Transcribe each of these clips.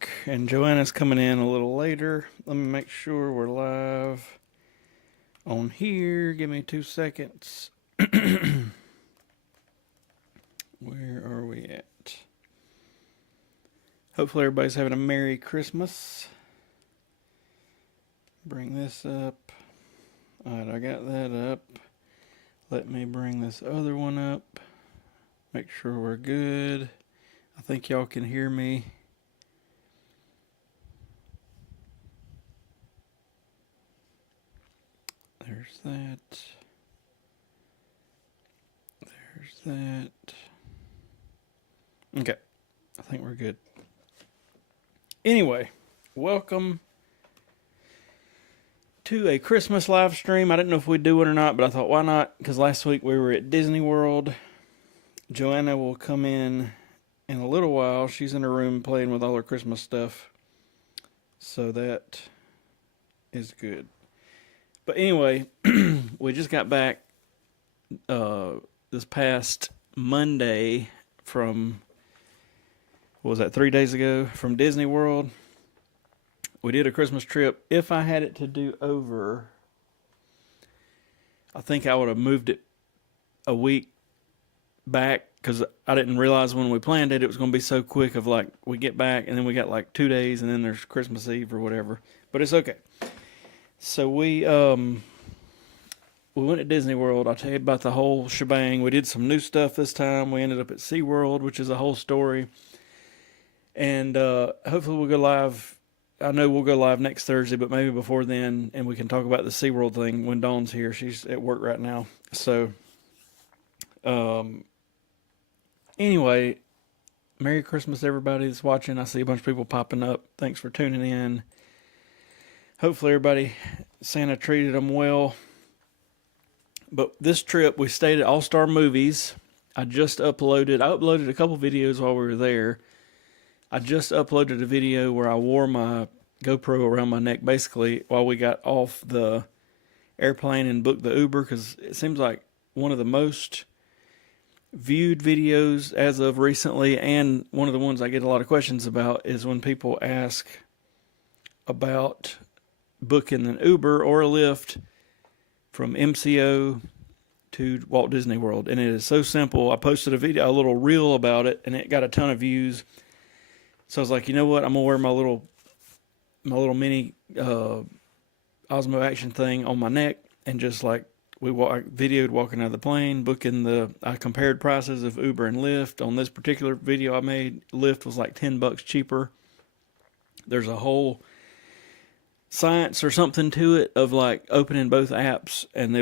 work, and Joanna's coming in a little later. Let me make sure we're live on here. Give me 2 seconds. Where are we at? Hopefully everybody's having a Merry Christmas. Bring this up. Alright, I got that up. Let me bring this other one up. Make sure we're good. I think y'all can hear me. There's that. There's that. Okay. I think we're good. Anyway, welcome to a Christmas live stream. I didn't know if we'd do it or not, but I thought, why not? Because last week we were at Disney World. Joanna will come in a little while. She's in her room playing with all her Christmas stuff. So that is good. But anyway, we just got back this past Monday from, what was that, 3 days ago, from Disney World. We did a Christmas trip. If I had it to do over, I think I would have moved it a week back, because I didn't realize when we planned it was going to be so quick of like, we get back and then we got like 2 days and then there's Christmas Eve or whatever. But it's okay. So we went to Disney World. I'll tell you about the whole shebang. We did some new stuff this time. We ended up at SeaWorld, which is a whole story. And hopefully we'll go live. I know we'll go live next Thursday, but maybe before then, and we can talk about the SeaWorld thing when Dawn's here. She's at work right now. So, anyway, Merry Christmas, everybody that's watching. I see a bunch of people popping up. Thanks for tuning in. Hopefully everybody, Santa treated them well. But this trip, we stayed at All Star Movies. I uploaded a couple videos while we were there. I just uploaded a video where I wore my GoPro around my neck, basically, while we got off the airplane and booked the Uber, because it seems like one of the most viewed videos as of recently, and one of the ones I get a lot of questions about, is when people ask about booking an Uber or a Lyft from MCO to Walt Disney World. And it is so simple. I posted a little reel about it, and it got a ton of views. So I was like, you know what? I'm gonna wear my little mini Osmo Action thing on my neck, and just like I videoed walking out of the plane, I compared prices of Uber and Lyft. On this particular video I made, Lyft was like $10 cheaper. There's a whole science or something to it of like opening both apps, and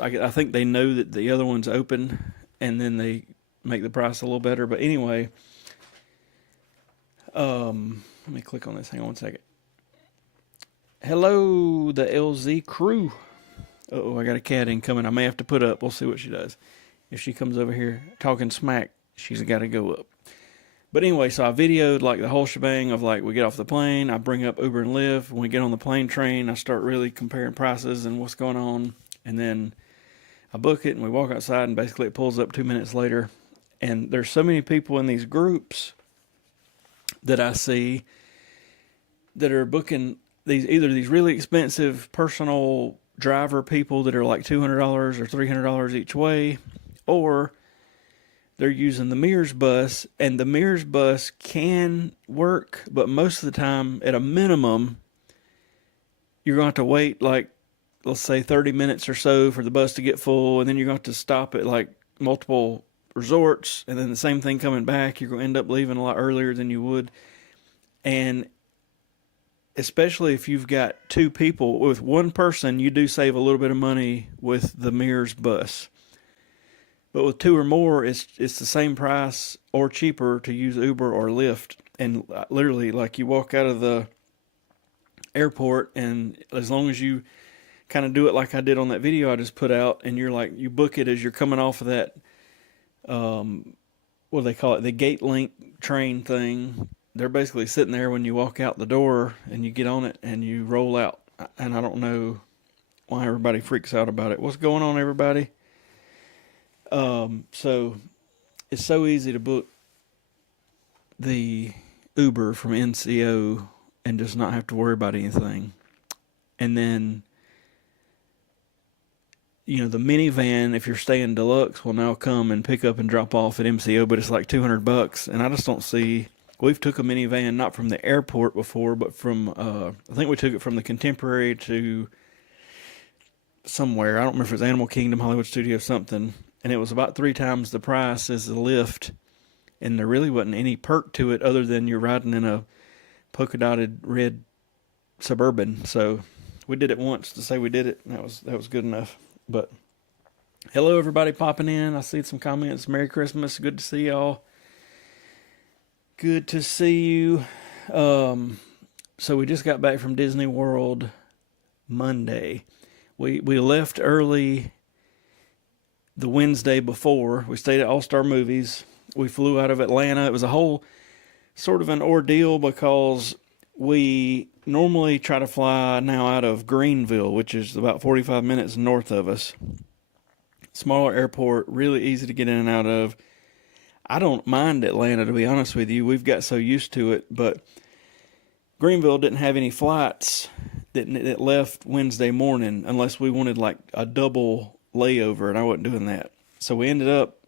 I think they know that the other one's open, and then they make the price a little better. But anyway, let me click on this. Hang on 1 second. Hello, the LZ crew. Uh-oh, I got a cat incoming. I may have to put up. We'll see what she does. If she comes over here talking smack, she's got to go up. But anyway, so I videoed like the whole shebang of like, we get off the plane, I bring up Uber and Lyft. When we get on the plane train, I start really comparing prices and what's going on. And then I book it and we walk outside, and basically it pulls up 2 minutes later. And there's so many people in these groups that I see that are booking these really expensive personal driver people that are like $200 or $300 each way, or they're using the Mears bus, and the Mears bus can work, but most of the time, at a minimum, you're going to have to wait like, let's say 30 minutes or so for the bus to get full, and then you're going to have to stop at like multiple resorts, and then the same thing coming back. You're going to end up leaving a lot earlier than you would. And especially if you've got two people, with one person, you do save a little bit of money with the Mears bus. But with two or more, it's the same price or cheaper to use Uber or Lyft. And literally, like, you walk out of the airport, and as long as you kind of do it like I did on that video I just put out, and you're like, you book it as you're coming off of that, what do they call it, the Gate Link train thing. They're basically sitting there when you walk out the door, and you get on it and you roll out. And I don't know why everybody freaks out about it. What's going on, everybody? So it's so easy to book the Uber from NCO and just not have to worry about anything. And then, the minivan, if you're staying deluxe, will now come and pick up and drop off at MCO, but it's like $200. And I just don't see. We've took a minivan not from the airport before, but from I think we took it from the Contemporary to somewhere. I don't remember if it was Animal Kingdom, Hollywood Studios, something. And it was about 3 times the price as the Lyft. And there really wasn't any perk to it other than you're riding in a polka dotted red Suburban. So we did it once to say we did it, and that was good enough. But hello, everybody popping in. I see some comments. Merry Christmas. Good to see y'all. Good to see you. So we just got back from Disney World Monday. We left early the Wednesday before. We stayed at All Star Movies. We flew out of Atlanta. It was a whole sort of an ordeal because we normally try to fly now out of Greenville, which is about 45 minutes north of us. Smaller airport, really easy to get in and out of. I don't mind Atlanta, to be honest with you. We've got so used to it, but Greenville didn't have any flights that left Wednesday morning unless we wanted like a double layover, and I wasn't doing that. So we ended up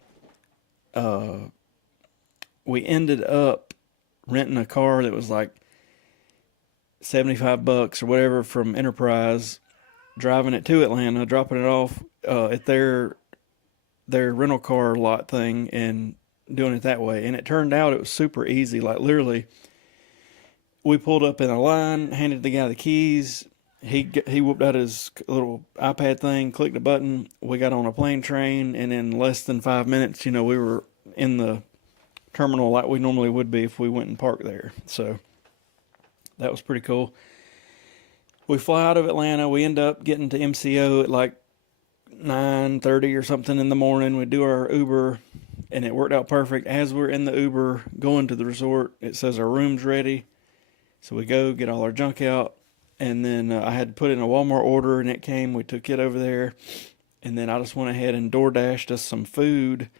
renting a car that was like $75 or whatever from Enterprise, driving it to Atlanta, dropping it off at their rental car lot thing, and doing it that way. And it turned out it was super easy. Like literally, we pulled up in a line, handed the guy the keys. He whipped out his little iPad thing, clicked a button. We got on a plane train, and in less than 5 minutes, we were in the terminal like we normally would be if we went and parked there. So that was pretty cool. We fly out of Atlanta. We end up getting to MCO at like 9:30 or something in the morning. We do our Uber, and it worked out perfect. As we're in the Uber going to the resort, it says our room's ready. So we go get all our junk out, and then I had to put in a Walmart order, and it came. We took it over there, and then I just went ahead and DoorDashed us some food.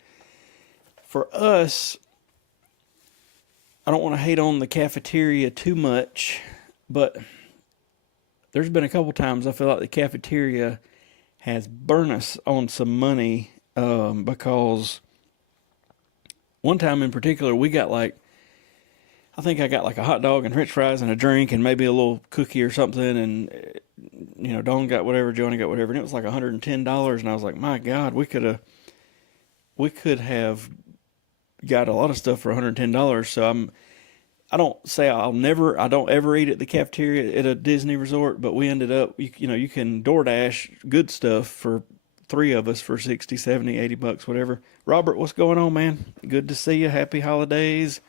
For us, I don't want to hate on the cafeteria too much, but there's been a couple times I feel like the cafeteria has burned us on some money, because one time in particular we got I think I got like a hot dog and french fries and a drink and maybe a little cookie or something, and Dawn got whatever, Johnny got whatever, and it was like $110, and I was like, my God, we could have got a lot of stuff for $110. So I don't ever eat at the cafeteria at a Disney resort, but we ended up, you can DoorDash good stuff for 3 of us for 60, 70, $80, whatever. Robert, what's going on, man? Good to see you. Happy holidays.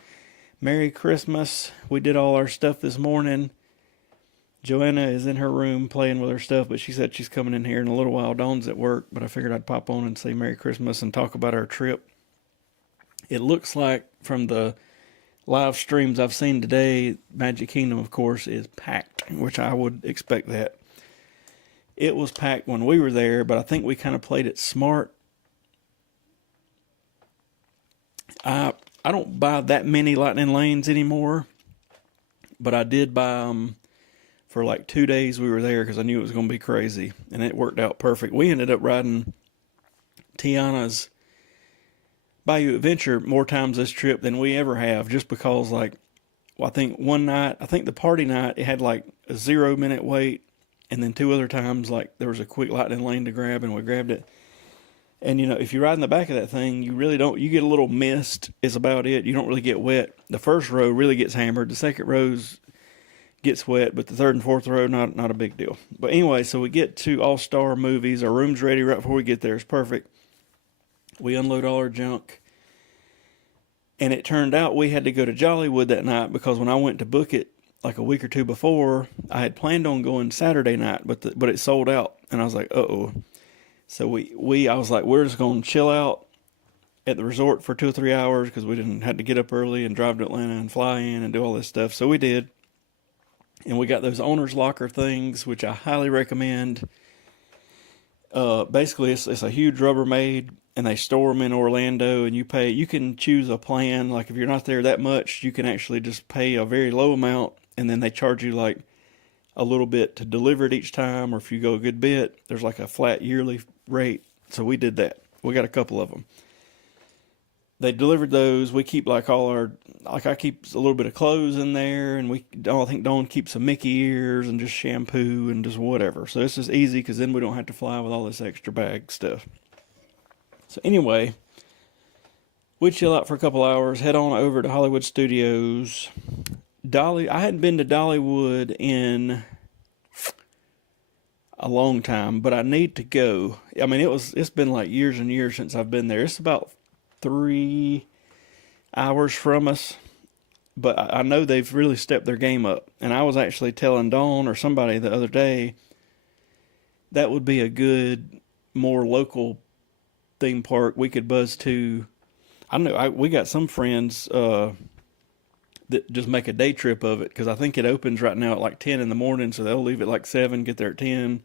Merry Christmas. We did all our stuff this morning. Joanna is in her room playing with her stuff, but she said she's coming in here in a little while. Dawn's at work, but I figured I'd pop on and say Merry Christmas and talk about our trip. It looks like from the live streams I've seen today, Magic Kingdom, of course, is packed, which I would expect that. It was packed when we were there, but I think we kind of played it smart. I don't buy that many Lightning Lanes anymore, but I did buy them for like 2 days we were there because I knew it was going to be crazy, and it worked out perfect. We ended up riding Tiana's Bayou Adventure more times this trip than we ever have, just because I think one night, I think the party night, it had like a 0-minute wait, and then 2 other times there was a quick Lightning Lane to grab, and we grabbed it. And if you ride in the back of that thing, you really don't, you get a little mist is about it. You don't really get wet. The first row really gets hammered. The second row gets wet, but the third and fourth row, not a big deal. But anyway, so we get to All Star Movies. Our room's ready right before we get there. It's perfect. We unload all our junk. And it turned out we had to go to Jollywood that night because when I went to book it like a week or two before, I had planned on going Saturday night, but it sold out. And I was like, uh-oh. So I was like, we're just going to chill out at the resort for 2 or 3 hours because we didn't have to get up early and drive to Atlanta and fly in and do all this stuff. So we did. And we got those owner's locker things, which I highly recommend. Basically, it's a huge Rubbermaid, and they store them in Orlando, and you can choose a plan. Like if you're not there that much, you can actually just pay a very low amount, and then they charge you like a little bit to deliver it each time, or if you go a good bit, there's like a flat yearly rate. So we did that. We got a couple of them. They delivered those. We keep like I keep a little bit of clothes in there, and I think Dawn keeps some Mickey ears and just shampoo and just whatever. So this is easy because then we don't have to fly with all this extra bag stuff. So anyway, we chill out for a couple hours, head on over to Hollywood Studios. I hadn't been to Dollywood in a long time, but I need to go. I mean, it's been like years and years since I've been there. It's about 3 hours from us, but I know they've really stepped their game up. And I was actually telling Dawn or somebody the other day that would be a good, more local theme park we could buzz to. I know we got some friends that just make a day trip of it, because I think it opens right now at like 10 in the morning, so they'll leave at like 7, get there at 10,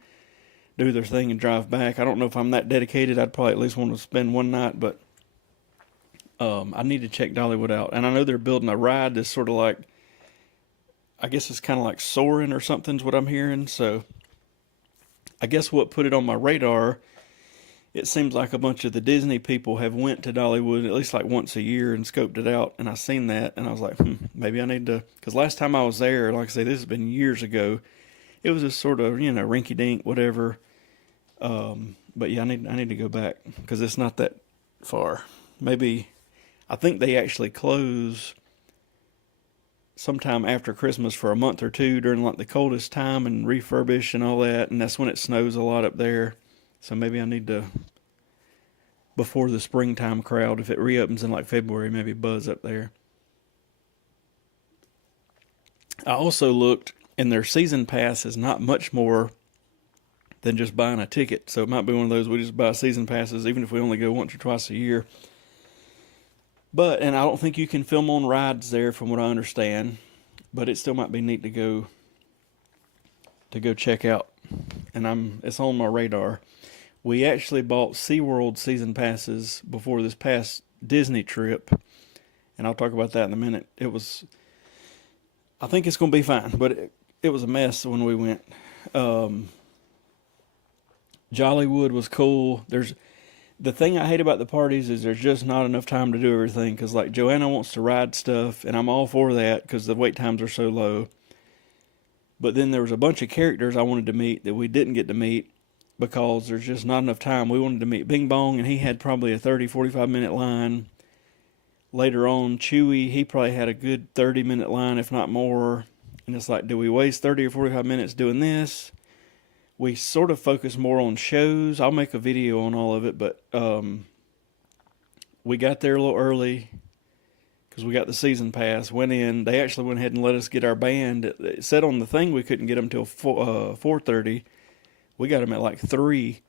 do their thing, and drive back. I don't know if I'm that dedicated. I'd probably at least want to spend one night, but I need to check Dollywood out. And I know they're building a ride that's sort of like, I guess it's kind of like soaring or something is what I'm hearing. So I guess what put it on my radar, it seems like a bunch of the Disney people have went to Dollywood at least like once a year and scoped it out. And I seen that, and I was like, maybe I need to, because last time I was there, like I say, this has been years ago. It was just sort of, rinky dink, whatever. But yeah, I need to go back because it's not that far. Maybe, I think they actually close sometime after Christmas for a month or two during like the coldest time and refurbish and all that. And that's when it snows a lot up there. So maybe I need to, before the springtime crowd, if it reopens in like February, maybe buzz up there. I also looked, and their season pass is not much more than just buying a ticket. So it might be one of those we just buy season passes, even if we only go once or twice a year. And I don't think you can film on rides there, from what I understand. But it still might be neat to go check out. And it's on my radar. We actually bought SeaWorld season passes before this past Disney trip, and I'll talk about that in a minute. I think it's going to be fine, but it was a mess when we went. Jollywood was cool. The thing I hate about the parties is there's just not enough time to do everything, because like Joanna wants to ride stuff, and I'm all for that because the wait times are so low. But then there was a bunch of characters I wanted to meet that we didn't get to meet because there's just not enough time. We wanted to meet Bing Bong, and he had probably a 30-45 minute line. Later on, Chewie, he probably had a good 30-minute line, if not more. And it's like, do we waste 30 or 45 minutes doing this? We sort of focus more on shows. I'll make a video on all of it, but we got there a little early because we got the season pass. Went in. They actually went ahead and let us get our band. It said on the thing we couldn't get them till 4:30. We got them at like 3.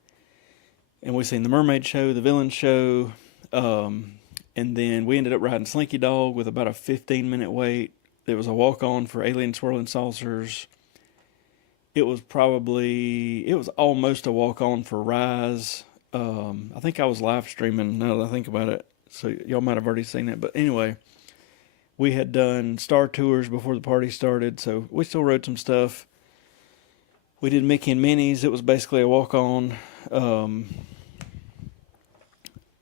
And we seen the Mermaid Show, the Villain Show, and then we ended up riding Slinky Dog with about a 15-minute wait. There was a walk-on for Alien Swirling Saucers. It was almost a walk-on for Rise. I think I was live streaming now that I think about it, so y'all might have already seen it. But anyway, we had done Star Tours before the party started, so we still rode some stuff. We did Mickey and Minnie's. It was basically a walk-on.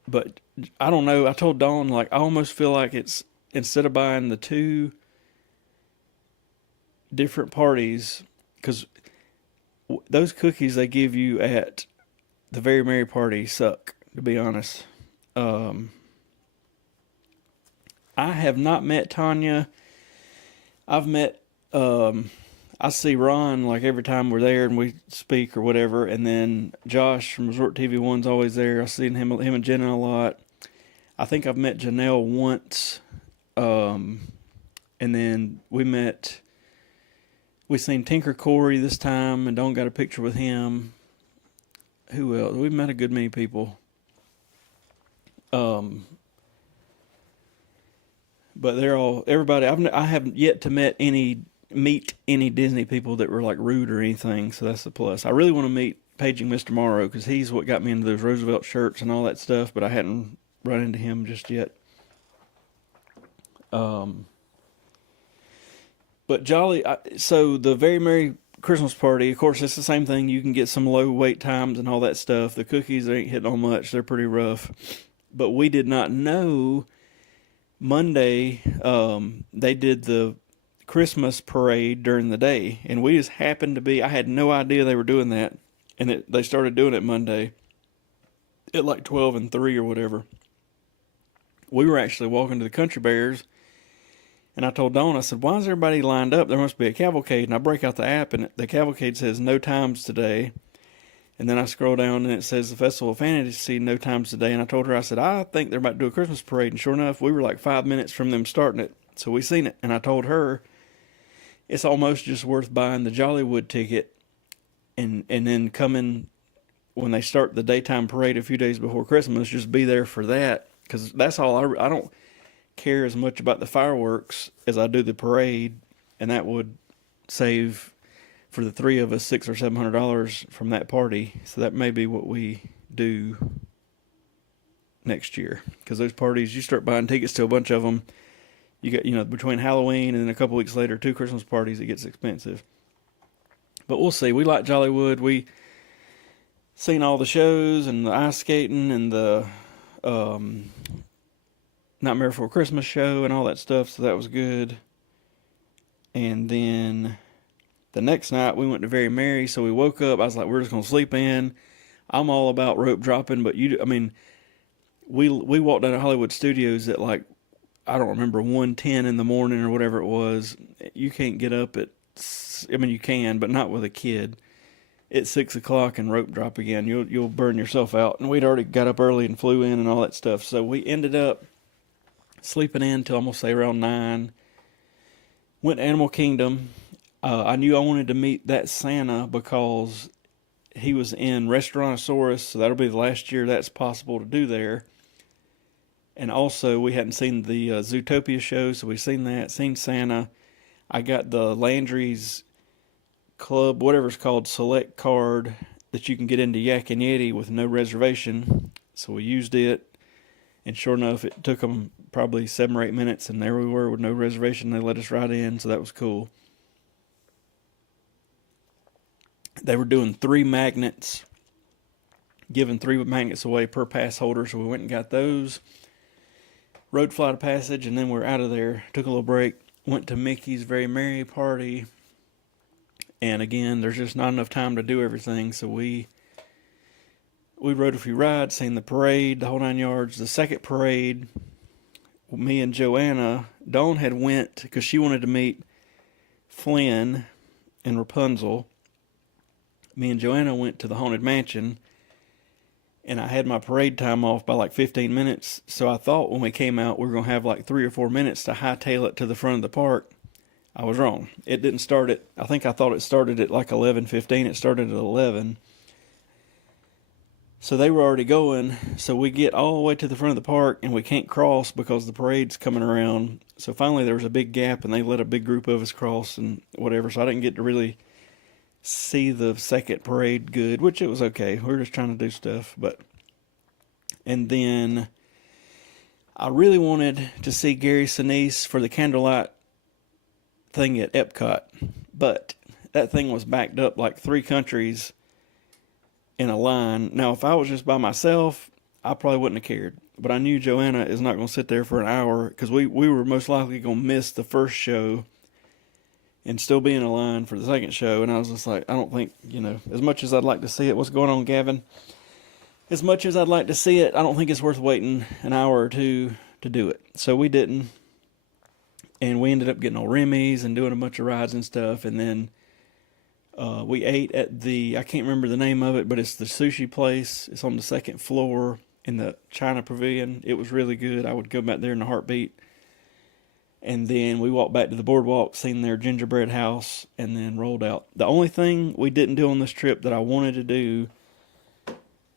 But I don't know. I told Dawn, like, I almost feel like it's, instead of buying the 2 different parties, because those cookies they give you at the Very Merry Party suck, to be honest. I have not met Tanya. I've met, I see Ron like every time we're there and we speak or whatever, and then Josh from Resort TV One's always there. I've seen him and Jenna a lot. I think I've met Janelle once, and then we seen Tinker Corey this time, and Dawn got a picture with him. Who else? We've met a good many people. But everybody. I haven't yet to meet any Disney people that were like rude or anything, so that's the plus. I really want to meet paging Mr. Morrow because he's what got me into those Roosevelt shirts and all that stuff, but I hadn't run into him just yet. But Jolly, so the Very Merry Christmas Party, of course, it's the same thing. You can get some low wait times and all that stuff. The cookies, they ain't hitting on much. They're pretty rough. But we did not know Monday they did the Christmas parade during the day. And we just happened to be, I had no idea they were doing that. And they started doing it Monday at like 12 and 3 or whatever. We were actually walking to the Country Bears. And I told Dawn, I said, why is everybody lined up? There must be a cavalcade. And I break out the app, and the cavalcade says no times today. And then I scroll down, and it says the Festival of Fantasy, no times today. And I told her, I said, I think they're about to do a Christmas parade. And sure enough, we were like 5 minutes from them starting it. So we seen it. And I told her, it's almost just worth buying the Jollywood ticket and then coming when they start the daytime parade a few days before Christmas, just be there for that. Because that's all I don't care as much about the fireworks as I do the parade, and that would save for the three of us $600 or $700 from that party. So that may be what we do next year, because those parties, you start buying tickets to a bunch of them, you got, between Halloween and then a couple weeks later 2 Christmas parties, it gets expensive. But we'll see. We like Jollywood. We seen all the shows and the ice skating and the Nightmare Before Christmas show and all that stuff, so that was good. And then the next night we went to Very Merry, so we woke up, I was like, we're just going to sleep in. I'm all about rope dropping, but we walked out of Hollywood Studios at like, I don't remember, 1:10 in the morning or whatever it was. You can't get up at, you can, but not with a kid. At 6 o'clock and rope drop again. You'll burn yourself out. And we'd already got up early and flew in and all that stuff, so we ended up sleeping in till I'm going to say around 9. Went to Animal Kingdom. I knew I wanted to meet that Santa because he was in Restaurantosaurus, so that'll be the last year that's possible to do there. And also, we hadn't seen the Zootopia show, so we've seen that, seen Santa. I got the Landry's Club, whatever it's called, select card that you can get into Yak and Yeti with no reservation. So we used it. And sure enough, it took them probably 7 or 8 minutes, and there we were with no reservation. They let us right in, so that was cool. They were doing 3 magnets, giving 3 magnets away per pass holder, so we went and got those. Rode Flight of Passage, and then we're out of there. Took a little break. Went to Mickey's Very Merry Party. And again, there's just not enough time to do everything, so we rode a few rides, seen the parade, the whole 9 yards. The second parade, me and Joanna, Dawn had went because she wanted to meet Flynn and Rapunzel. Me and Joanna went to the Haunted Mansion, and I had my parade time off by like 15 minutes, so I thought when we came out we were going to have like 3 or 4 minutes to hightail it to the front of the park. I was wrong. It didn't start at, I thought it started at like 11:15. It started at 11. So they were already going, so we get all the way to the front of the park, and we can't cross because the parade's coming around. So finally there was a big gap, and they let a big group of us cross and whatever, so I didn't get to really see the second parade good, which it was okay. We were just trying to do stuff. And then I really wanted to see Gary Sinise for the candlelight thing at EPCOT, but that thing was backed up like 3 countries in a line. Now, if I was just by myself, I probably wouldn't have cared. But I knew Joanna is not going to sit there for an hour, because we were most likely going to miss the first show and still be in a line for the second show. And I was just like, I don't think, as much as I'd like to see it, what's going on, Gavin? As much as I'd like to see it, I don't think it's worth waiting an hour or 2 to do it. So we didn't. And we ended up getting all Remy's and doing a bunch of rides and stuff. And then we ate at I can't remember the name of it, but it's the sushi place. It's on the 2nd floor in the China Pavilion. It was really good. I would go back there in a heartbeat. And then we walked back to the boardwalk, seen their gingerbread house, and then rolled out. The only thing we didn't do on this trip that I wanted to do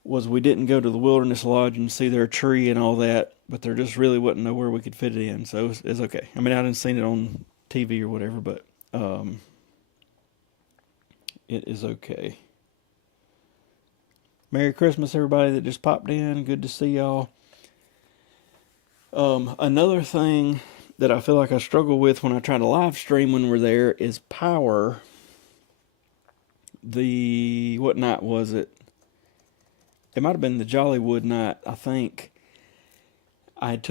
was we didn't go to the Wilderness Lodge and see their tree and all that, but there just really wasn't nowhere we could fit it in, so it's okay. I didn't see it on TV or whatever, but it is okay. Merry Christmas, everybody that just popped in. Good to see y'all. Another thing that I feel like I struggle with when I try to live stream when we're there is power. What night was it? It might have been the Jollywood night, I think. I've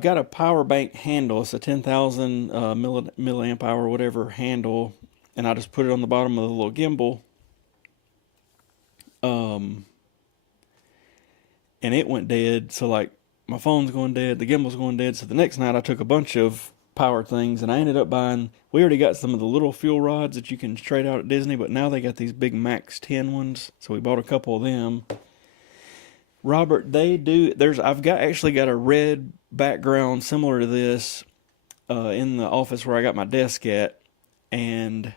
got a power bank handle. It's a 10,000 milliamp hour, whatever handle. And I just put it on the bottom of the little gimbal. And it went dead. So like my phone's going dead, the gimbal's going dead. So the next night I took a bunch of power things and I ended up buying, we already got some of the little fuel rods that you can trade out at Disney, but now they got these big Max 10 ones. So we bought a couple of them. Robert, I've actually got a red background similar to this in the office where I got my desk at, and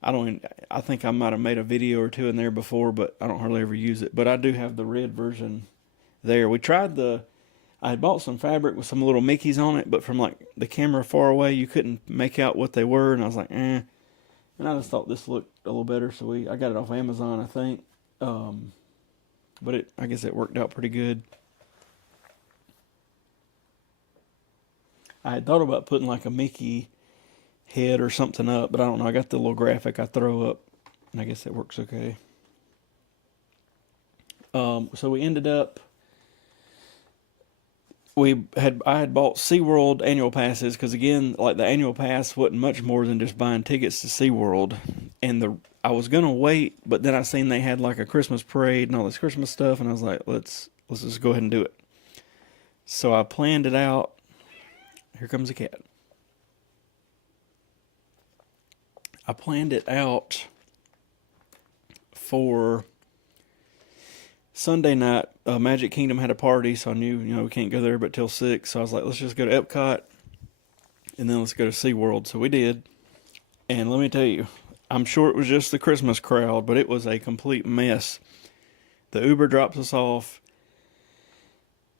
I think I might have made a video or two in there before, but I don't hardly ever use it. But I do have the red version there. I had bought some fabric with some little Mickeys on it, but from like the camera far away, you couldn't make out what they were, and I was like, eh. And I just thought this looked a little better, so I got it off Amazon, I think. But I guess it worked out pretty good. I had thought about putting like a Mickey head or something up, but I don't know. I got the little graphic I throw up, and I guess it works okay. So we ended up, I had bought SeaWorld annual passes, because again, like the annual pass wasn't much more than just buying tickets to SeaWorld. And I was gonna wait, but then I seen they had like a Christmas parade and all this Christmas stuff, and I was like, let's just go ahead and do it. So I planned it out. Here comes a cat. I planned it out for Sunday night. Magic Kingdom had a party, so I knew, we can't go there but till 6. So I was like, let's just go to Epcot, and then let's go to SeaWorld. So we did. And let me tell you, I'm sure it was just the Christmas crowd, but it was a complete mess. The Uber drops us off.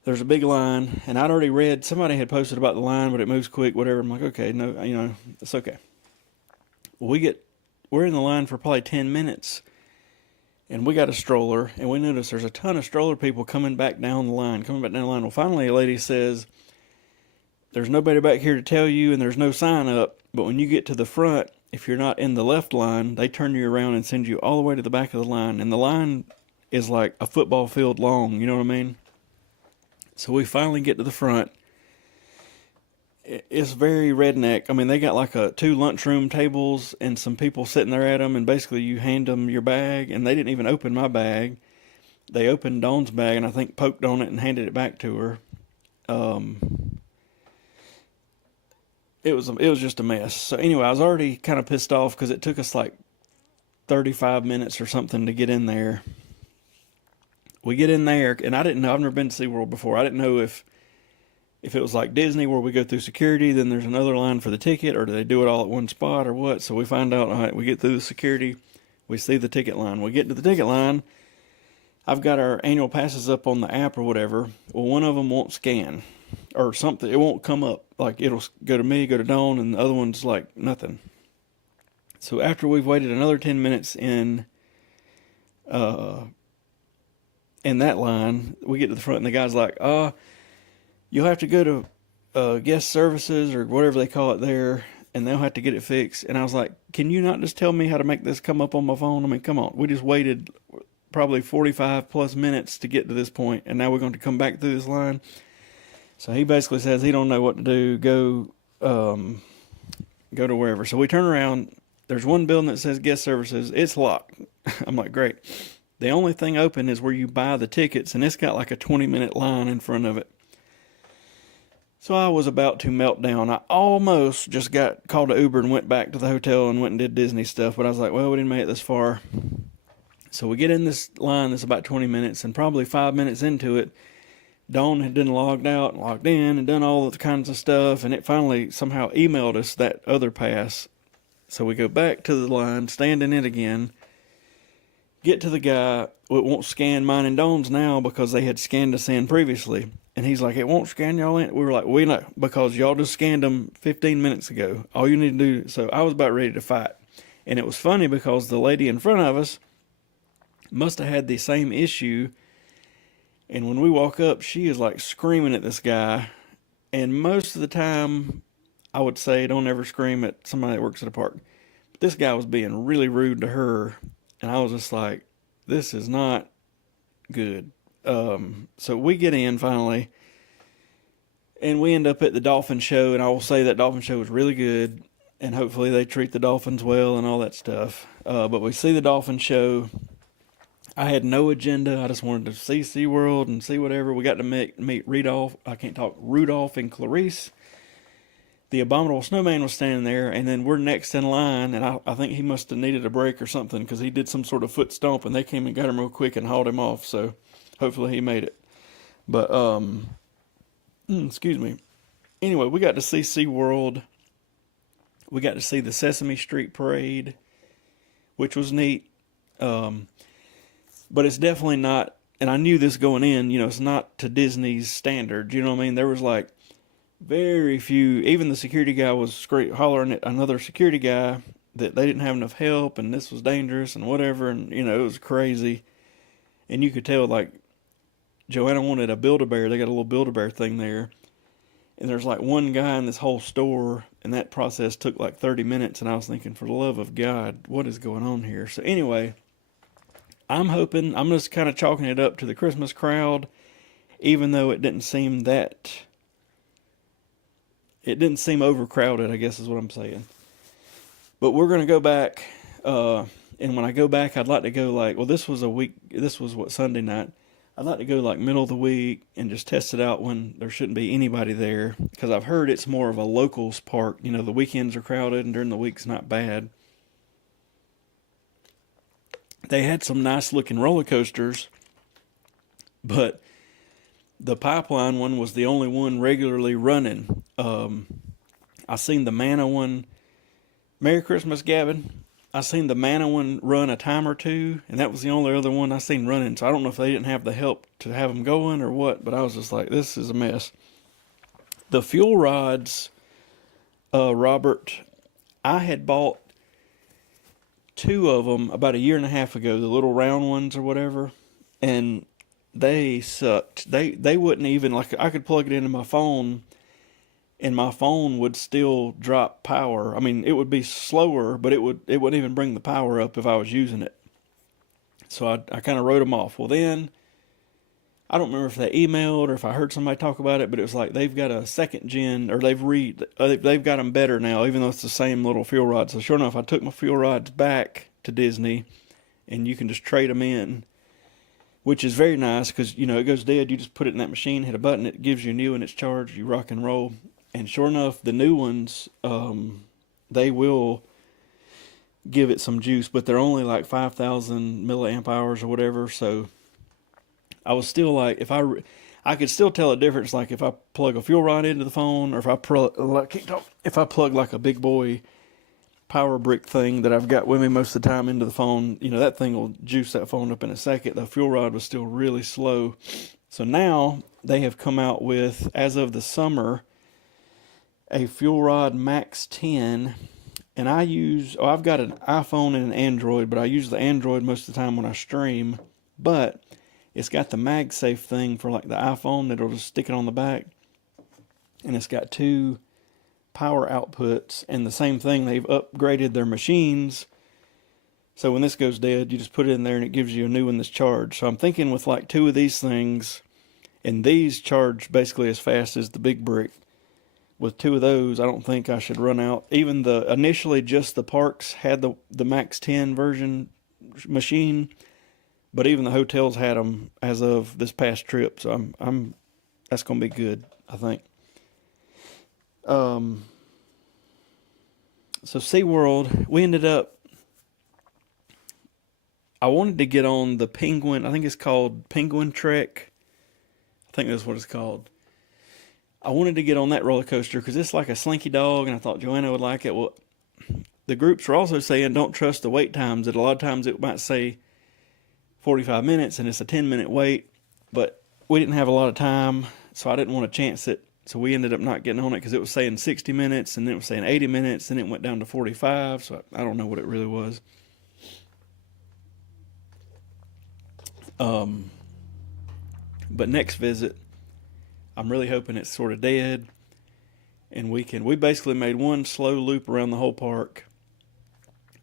There's a big line, and I'd already read, somebody had posted about the line, but it moves quick, whatever. I'm like, okay, no, it's okay. We're in the line for probably 10 minutes, and we got a stroller, and we noticed there's a ton of stroller people coming back down the line. Well, finally a lady says, there's nobody back here to tell you, and there's no sign up, but when you get to the front, if you're not in the left line, they turn you around and send you all the way to the back of the line. And the line is like a football field long, you know what I mean? So we finally get to the front. It's very redneck. I mean, they got like 2 lunchroom tables and some people sitting there at them, and basically you hand them your bag, and they didn't even open my bag. They opened Dawn's bag, and I think poked on it and handed it back to her. It was just a mess. So anyway, I was already kind of pissed off because it took us like 35 minutes or something to get in there. We get in there, and I didn't know. I've never been to SeaWorld before. I didn't know if it was like Disney where we go through security, then there's another line for the ticket, or do they do it all at one spot or what? So we find out, all right, we get through the security, we see the ticket line. We get to the ticket line. I've got our annual passes up on the app or whatever. Well, one of them won't scan or something. It won't come up. Like, it'll go to me, go to Dawn, and the other one's like nothing. So after we've waited another 10 minutes in that line, we get to the front, and the guy's like, you'll have to go to guest services or whatever they call it there, and they'll have to get it fixed. And I was like, can you not just tell me how to make this come up on my phone? I mean, come on. We just waited probably 45 plus minutes to get to this point, and now we're going to come back through this line. So he basically says he don't know what to do. Go to wherever. So we turn around. There's one building that says guest services. It's locked. I'm like, great. The only thing open is where you buy the tickets, and it's got like a 20-minute line in front of it. So I was about to melt down. I almost just called an Uber and went back to the hotel and went and did Disney stuff, but I was like, well, we didn't make it this far. So we get in this line that's about 20 minutes, and probably 5 minutes into it, Dawn had been logged out and logged in and done all the kinds of stuff, and it finally somehow emailed us that other pass. So we go back to the line, stand in it again, get to the guy. Well, it won't scan mine and Dawn's now because they had scanned us in previously. And he's like, it won't scan y'all in. We were like, we know, because y'all just scanned them 15 minutes ago. All you need to do. So I was about ready to fight. And it was funny because the lady in front of us, must have had the same issue. And when we walk up, she is like screaming at this guy. And most of the time, I would say don't ever scream at somebody that works at a park. But this guy was being really rude to her. And I was just like, this is not good. So we get in finally. And we end up at the dolphin show. And I will say that dolphin show was really good. And hopefully they treat the dolphins well and all that stuff. But we see the dolphin show. I had no agenda. I just wanted to see SeaWorld and see whatever. We got to meet Rudolph and Clarice. The Abominable Snowman was standing there, and then we're next in line, and I think he must have needed a break or something because he did some sort of foot stomp, and they came and got him real quick and hauled him off, so hopefully he made it. But, excuse me. Anyway, we got to see SeaWorld. We got to see the Sesame Street Parade, which was neat. But it's definitely not, and I knew this going in, it's not to Disney's standard. You know what I mean? There was like very few, even the security guy was hollering at another security guy that they didn't have enough help and this was dangerous and whatever. And, it was crazy. And you could tell, like, Joanna wanted a Build-A-Bear. They got a little Build-A-Bear thing there. And there's like one guy in this whole store, and that process took like 30 minutes. And I was thinking, for the love of God, what is going on here? So anyway, I'm hoping, I'm just kind of chalking it up to the Christmas crowd, even though it didn't seem overcrowded, I guess is what I'm saying. But we're going to go back, and when I go back, I'd like to go this was Sunday night. I'd like to go like middle of the week and just test it out when there shouldn't be anybody there, because I've heard it's more of a locals park. The weekends are crowded and during the week's not bad. They had some nice looking roller coasters, but the Pipeline one was the only one regularly running. I seen the Mana one. Merry Christmas, Gavin. I seen the Mana one run a time or two, and that was the only other one I seen running. So I don't know if they didn't have the help to have them going or what, but I was just like, this is a mess. The fuel rods, Robert, I had bought 2 of them about a year and a half ago, the little round ones or whatever, and they sucked. They wouldn't even, like, I could plug it into my phone and my phone would still drop power. I mean, it would be slower, but it wouldn't even bring the power up if I was using it. So I kind of wrote them off. Well, then I don't remember if they emailed or if I heard somebody talk about it, but it was like they've got a second gen, or they've got them better now, even though it's the same little fuel rod. So sure enough, I took my fuel rods back to Disney, and you can just trade them in, which is very nice because, it goes dead. You just put it in that machine, hit a button, it gives you a new one, it's charged, you rock and roll. And sure enough, the new ones, they will give it some juice, but they're only like 5,000 milliamp hours or whatever. So I was still like, I could still tell a difference, like if I plug a fuel rod into the phone, or if I plug like a big boy power brick thing that I've got with me most of the time into the phone, that thing will juice that phone up in a second. The fuel rod was still really slow. So now they have come out with, as of the summer, a fuel rod Max 10, and I've got an iPhone and an Android, but I use the Android most of the time when I stream, but it's got the MagSafe thing for like the iPhone that'll just stick it on the back, and it's got 2 power outputs, and the same thing, they've upgraded their machines, so when this goes dead, you just put it in there and it gives you a new one that's charged. So I'm thinking with like 2 of these things, and these charge basically as fast as the big brick, with 2 of those, I don't think I should run out. Even initially just the parks had the Max 10 version machine, but even the hotels had them as of this past trip. So that's going to be good, I think. So SeaWorld, we ended up, I wanted to get on the Penguin, I think it's called Penguin Trek. I think that's what it's called. I wanted to get on that roller coaster because it's like a slinky dog, and I thought Joanna would like it. Well, the groups were also saying don't trust the wait times. That a lot of times it might say 45 minutes, and it's a 10-minute wait. But we didn't have a lot of time, so I didn't want to chance it. So we ended up not getting on it because it was saying 60 minutes, and then it was saying 80 minutes, and it went down to 45. So I don't know what it really was. But next visit, I'm really hoping it's sort of dead, and we basically made one slow loop around the whole park,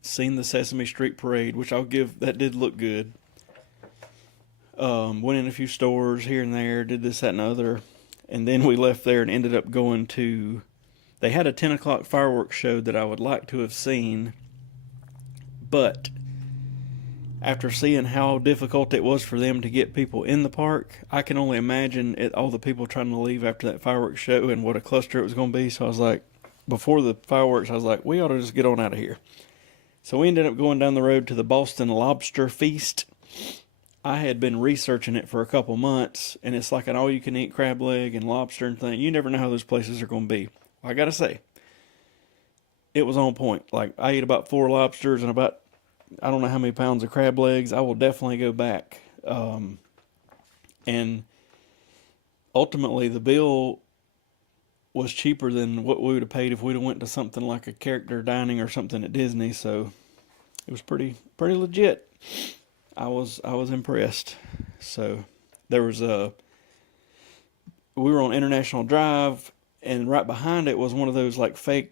seen the Sesame Street parade, which that did look good. Went in a few stores here and there, did this, that, and the other, and then we left there and ended up going to. They had a 10 o'clock fireworks show that I would like to have seen, but after seeing how difficult it was for them to get people in the park, I can only imagine all the people trying to leave after that fireworks show and what a cluster it was going to be. So I was like, before the fireworks, I was like, we ought to just get on out of here. So we ended up going down the road to the Boston Lobster Feast. I had been researching it for a couple months, and it's like an all-you-can-eat crab leg and lobster and thing. You never know how those places are going to be. Well, I got to say, it was on point. Like, I ate about 4 lobsters and about, I don't know how many pounds of crab legs. I will definitely go back. And ultimately, the bill was cheaper than what we would have paid if we'd have went to something like a character dining or something at Disney. So it was pretty legit. I was impressed. So there was we were on International Drive, and right behind it was one of those like fake.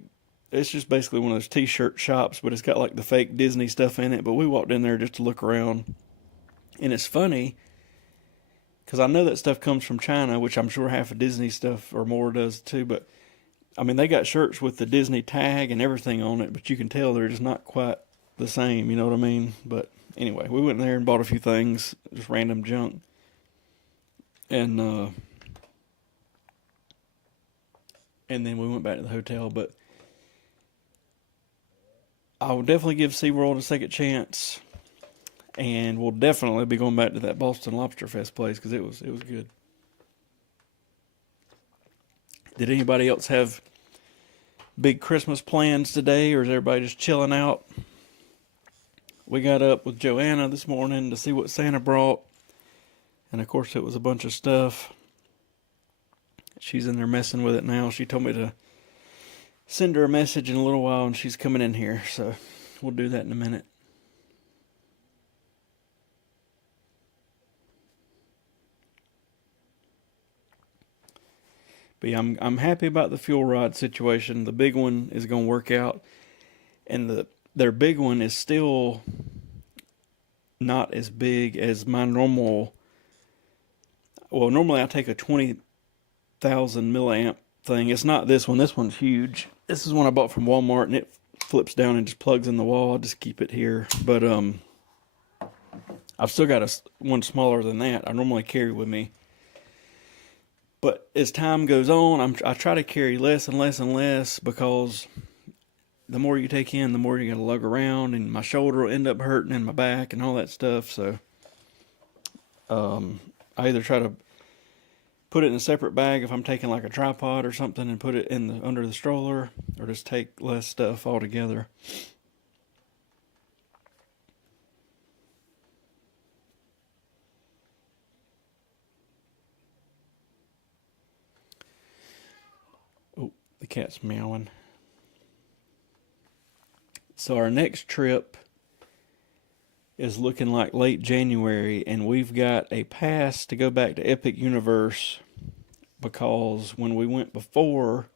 It's just basically one of those t-shirt shops, but it's got like the fake Disney stuff in it. But we walked in there just to look around. And it's funny, because I know that stuff comes from China, which I'm sure half of Disney stuff or more does too. But, I mean, they got shirts with the Disney tag and everything on it, but you can tell they're just not quite the same, you know what I mean? But anyway, we went in there and bought a few things, just random junk. And then we went back to the hotel, but I will definitely give SeaWorld a second chance, and we'll definitely be going back to that Boston Lobster Fest place because it was good. Did anybody else have big Christmas plans today, or is everybody just chilling out? We got up with Joanna this morning to see what Santa brought, and of course it was a bunch of stuff. She's in there messing with it now. She told me to send her a message in a little while, and she's coming in here, so we'll do that in a minute. But yeah, I'm happy about the fuel rod situation. The big one is going to work out, and their big one is still not as big as my normal. Well, normally I take a 20,000 milliamp thing. It's not this one. This one's huge. This is one I bought from Walmart, and it flips down and just plugs in the wall. I'll just keep it here. But I've still got one smaller than that I normally carry with me. But as time goes on, I try to carry less and less and less, because the more you take in, the more you got to lug around, and my shoulder will end up hurting and my back and all that stuff. So I either try to put it in a separate bag if I'm taking like a tripod or something, and put it under the stroller, or just take less stuff altogether. Oh, the cat's meowing. So our next trip is looking like late January, and we've got a pass to go back to Epic Universe, because when we went before,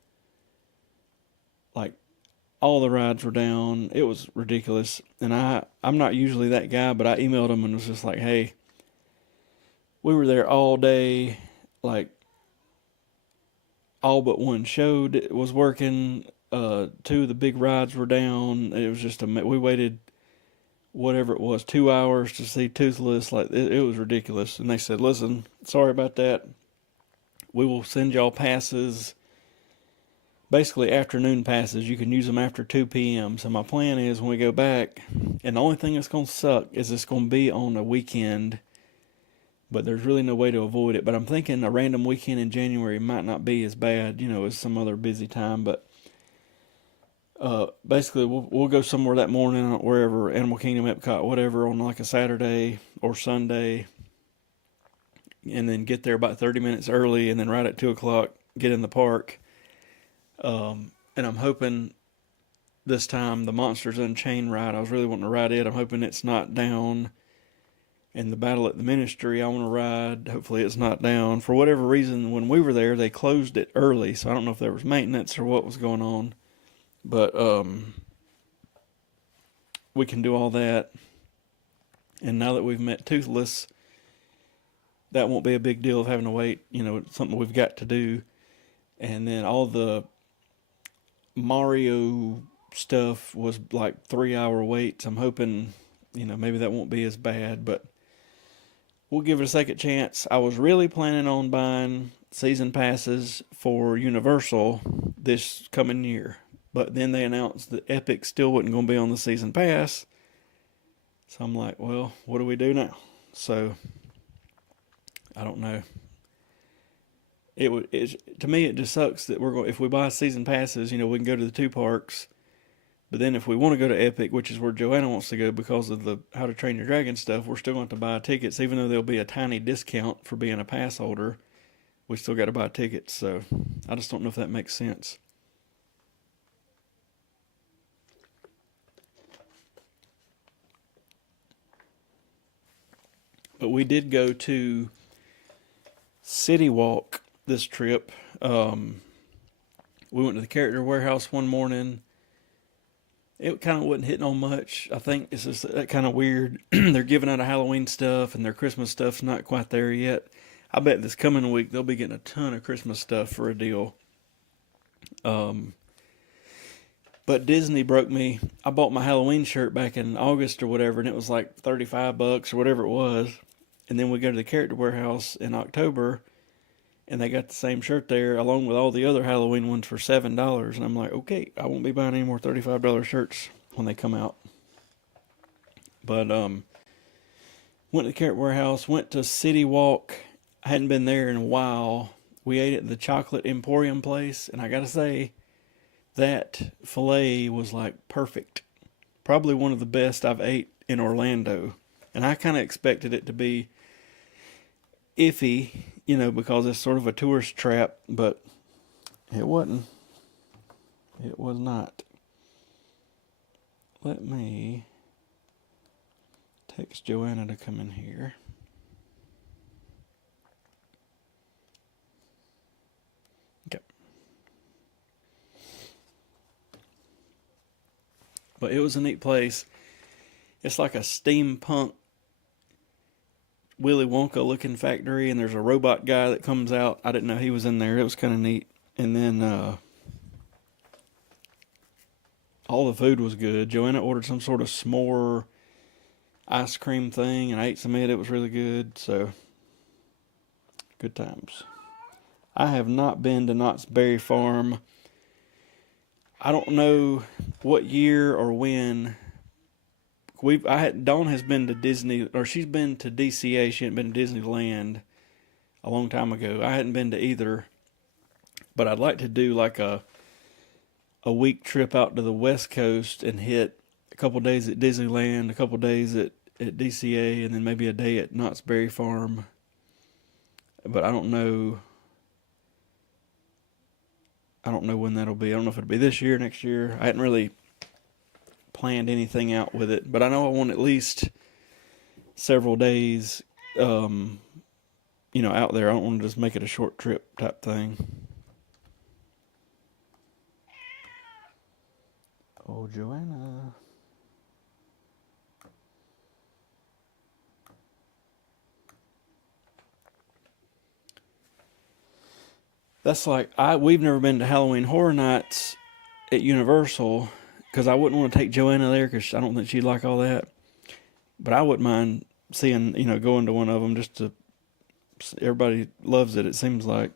like, all the rides were down. It was ridiculous. And I'm not usually that guy, but I emailed them and was just like, hey, we were there all day, like, all but one show was working. 2 of the big rides were down. It was just we waited whatever it was, 2 hours to see Toothless. Like, it was ridiculous. And they said, listen, sorry about that. We will send y'all passes, basically afternoon passes. You can use them after 2 p.m. So my plan is, when we go back, and the only thing that's going to suck is it's going to be on a weekend, but there's really no way to avoid it. But I'm thinking a random weekend in January might not be as bad, as some other busy time. But basically, we'll go somewhere that morning, wherever, Animal Kingdom, EPCOT, whatever, on like a Saturday or Sunday, and then get there about 30 minutes early, and then right at 2 o'clock, get in the park. And I'm hoping this time the Monsters Unchained ride, I was really wanting to ride it. I'm hoping it's not down, and the Battle at the Ministry I want to ride. Hopefully it's not down. For whatever reason, when we were there, they closed it early, so I don't know if there was maintenance or what was going on. But we can do all that. And now that we've met Toothless, that won't be a big deal of having to wait. You know, it's something we've got to do. And then all the Mario stuff was like 3-hour waits. I'm hoping, you know, maybe that won't be as bad, but we'll give it a second chance. I was really planning on buying season passes for Universal this coming year, but then they announced that Epic still wasn't going to be on the season pass. So I'm like, well, what do we do now? So I don't know. To me, it just sucks that if we buy season passes, you know, we can go to the 2 parks. But then if we want to go to Epic, which is where Joanna wants to go because of the How to Train Your Dragon stuff, we're still going to have to buy tickets, even though there'll be a tiny discount for being a pass holder. We still got to buy tickets, so I just don't know if that makes sense. But we did go to City Walk this trip. We went to the Character Warehouse one morning. It kind of wasn't hitting on much. I think it's just that kind of weird. They're giving out of Halloween stuff, and their Christmas stuff's not quite there yet. I bet this coming week they'll be getting a ton of Christmas stuff for a deal. But Disney broke me. I bought my Halloween shirt back in August or whatever, and it was like $35 or whatever it was. And then we go to the Character Warehouse in October, and they got the same shirt there along with all the other Halloween ones for $7. And I'm like, okay, I won't be buying any more $35 shirts when they come out. But went to the Character Warehouse, went to City Walk. I hadn't been there in a while. We ate at the Chocolate Emporium place, and I gotta say, that filet was like perfect. Probably one of the best I've ate in Orlando. And I kind of expected it to be iffy, you know, because it's sort of a tourist trap, but it wasn't. It was not. Let me text Joanna to come in here. Okay. But it was a neat place. It's like a steampunk Willy Wonka looking factory, and there's a robot guy that comes out. I didn't know he was in there. It was kind of neat. And then all the food was good. Joanna ordered some sort of s'more ice cream thing, and I ate some of it. It was really good. So, good times. I have not been to Knott's Berry Farm. I don't know what year or when. Dawn has been to Disney, or she's been to DCA. She hadn't been to Disneyland a long time ago. I hadn't been to either, but I'd like to do like a week trip out to the West Coast and hit a couple days at Disneyland, a couple days at DCA, and then maybe a day at Knott's Berry Farm. But I don't know when that'll be. I don't know if it'll be this year, next year. I hadn't really planned anything out with it, but I know I want at least several days, out there. I don't want to just make it a short trip type thing. Oh, Joanna. That's like, we've never been to Halloween Horror Nights at Universal, because I wouldn't want to take Joanna there because I don't think she'd like all that. But I wouldn't mind seeing, going to one of them just to. Everybody loves it, it seems like.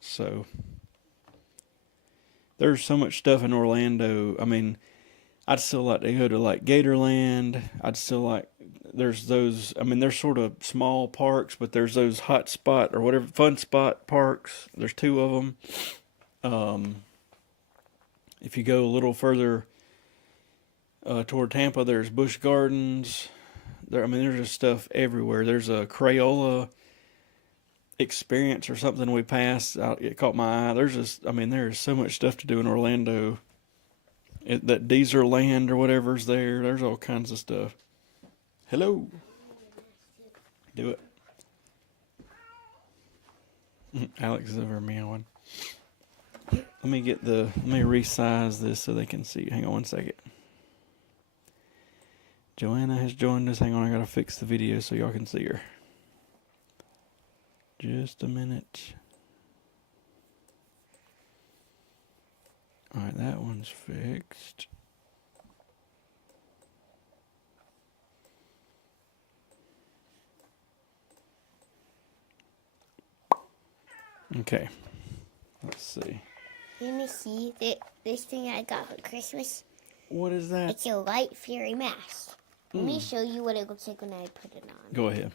So there's so much stuff in Orlando. I mean, I'd still like to go to like Gatorland. There's those, there's sort of small parks, but there's those hot spot or whatever, fun spot parks. There's 2 of them. If you go a little further toward Tampa, there's Busch Gardens. There's just stuff everywhere. There's a Crayola experience or something we passed. It caught my eye. There's so much stuff to do in Orlando. That Deezer Land or whatever's there. There's all kinds of stuff. Hello. Do it. Alex is over meowing. Let me resize this so they can see. Hang on one second. Joanna has joined us. Hang on, I gotta fix the video so y'all can see her. Just a minute. Alright, that one's fixed. Okay. Let's see. Let me see this thing I got for Christmas. What is that? It's a light fairy mask. Let me show you what it looks like when I put it on. Go ahead.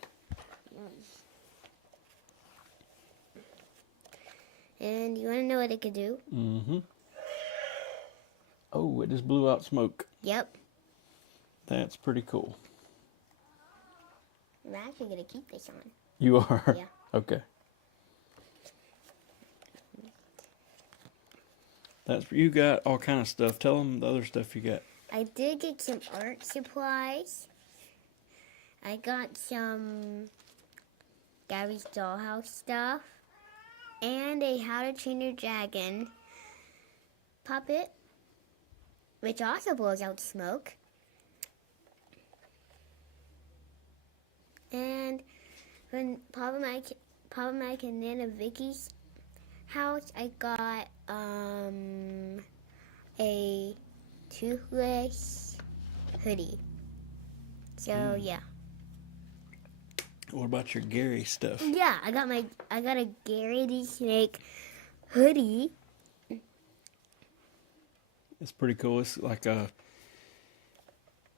And you want to know what it could do? Mm-hmm. Oh, it just blew out smoke. Yep. That's pretty cool. I'm actually going to keep this on. You are? Yeah. Okay. You got all kind of stuff. Tell them the other stuff you got. I did get some art supplies. I got some Gabby's Dollhouse stuff. And a How to Train Your Dragon puppet, which also blows out smoke. And when Papa Mike and Nana Vicky's house, I got a toothless hoodie. So yeah. What about your Gary stuff? Yeah, I got a Gary the Snake hoodie. It's pretty cool. It's like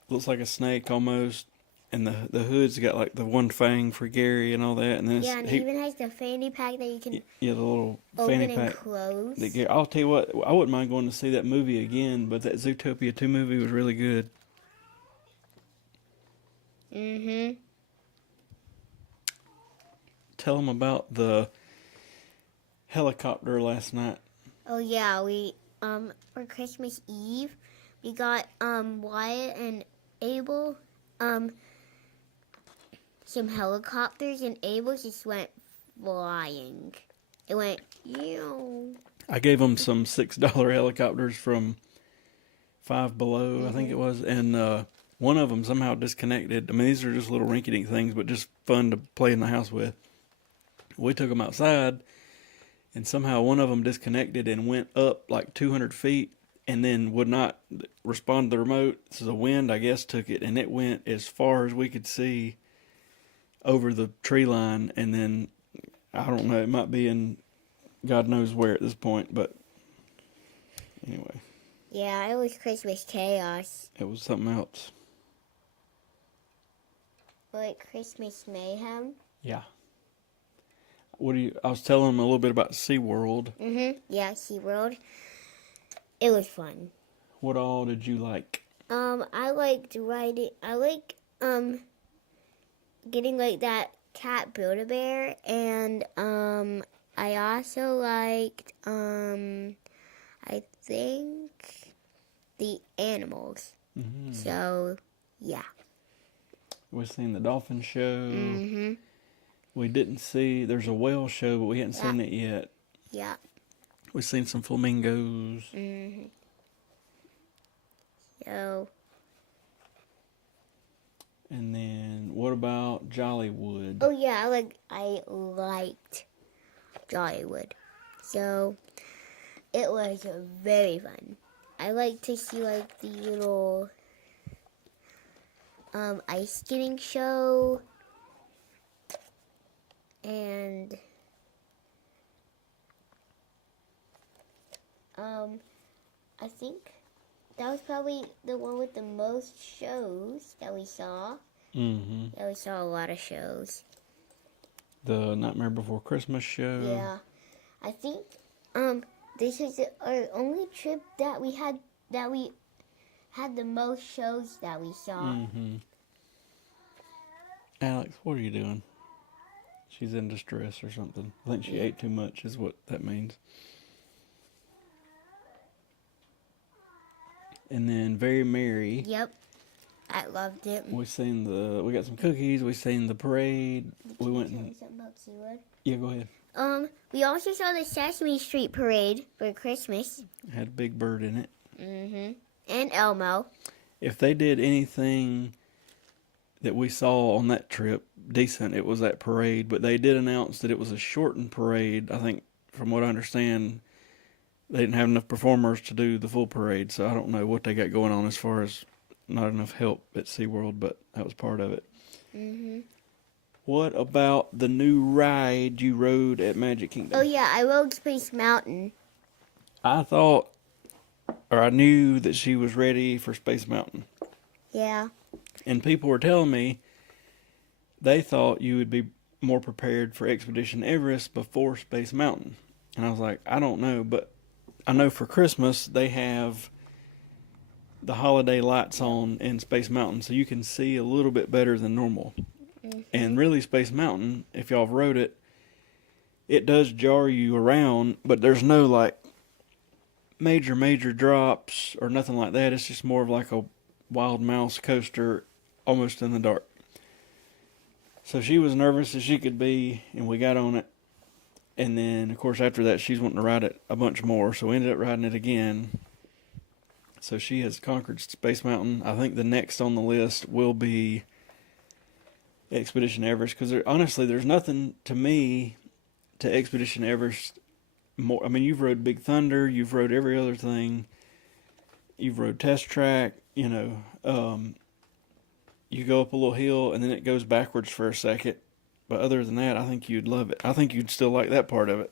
looks like a snake almost, and the hood's got like the one fang for Gary and all that, and then it even has the fanny pack that you can the little open fanny and pack. close. I'll tell you what, I wouldn't mind going to see that movie again, but that Zootopia 2 movie was really good. Mm-hmm. Tell them about the helicopter last night. Oh yeah, we for Christmas Eve, we got Wyatt and Abel some helicopters, and Abel just went flying. It went, ew. I gave them some $6 helicopters from Five Below, I think it was, and one of them somehow disconnected. I mean, these are just little rinky-dink things, but just fun to play in the house with. We took them outside, and somehow one of them disconnected and went up like 200 feet and then would not respond to the remote. So the wind, I guess, took it, and it went as far as we could see over the tree line. And then, I don't know, it might be in God knows where at this point, but anyway. Yeah, it was Christmas chaos. It was something else. Like Christmas mayhem. Yeah. I was telling them a little bit about SeaWorld. Mm-hmm. Yeah, SeaWorld. It was fun. What all did you like? I liked riding. I like getting like that cat Build-A-Bear, and I also liked I think the animals. Mm-hmm. So yeah. We've seen the dolphin show. Mm-hmm. We didn't see, there's a whale show, but we hadn't seen it yet. Yeah. We've seen some flamingos. Mm-hmm. So. And then, what about Jollywood? Oh yeah, I liked Jollywood. So, it was very fun. I like to see like the little ice skating show. And I think that was probably the one with the most shows that we saw. Mm-hmm. Yeah, we saw a lot of shows. The Nightmare Before Christmas show. Yeah. I think this is our only trip that we had the most shows that we saw. Mm-hmm. Alex, what are you doing? She's in distress or something. I think she ate too much is what that means. and then Very Merry. Yep. I loved it. We got some cookies. We seen the parade. We went Tell me and something about SeaWorld? yeah, go ahead. We also saw the Sesame Street parade for Christmas. Had a big bird in it. Mm-hmm. And Elmo. If they did anything that we saw on that trip decent, it was that parade. But they did announce that it was a shortened parade. I think, from what I understand, they didn't have enough performers to do the full parade. So I don't know what they got going on as far as not enough help at SeaWorld, but that was part of it. Mm-hmm. What about the new ride you rode at Magic Kingdom? Oh, yeah, I rode Space Mountain. I thought, or I knew that she was ready for Space Mountain. Yeah. And people were telling me they thought you would be more prepared for Expedition Everest before Space Mountain. And I was like, I don't know, but I know for Christmas they have the holiday lights on in Space Mountain, so you can see a little bit better than normal. Mm-hmm. And really, Space Mountain, if y'all have rode it, it does jar you around, but there's no like major drops or nothing like that. It's just more of like a wild mouse coaster, almost in the dark. So she was nervous as she could be, and we got on it. And then, of course, after that, she's wanting to ride it a bunch more, so we ended up riding it again. So she has conquered Space Mountain. I think the next on the list will be Expedition Everest, because honestly, there's nothing to me to Expedition Everest more. I mean, you've rode Big Thunder, you've rode every other thing, you've rode Test Track, you know, you go up a little hill and then it goes backwards for a second. But other than that, I think you'd love it. I think you'd still like that part of it.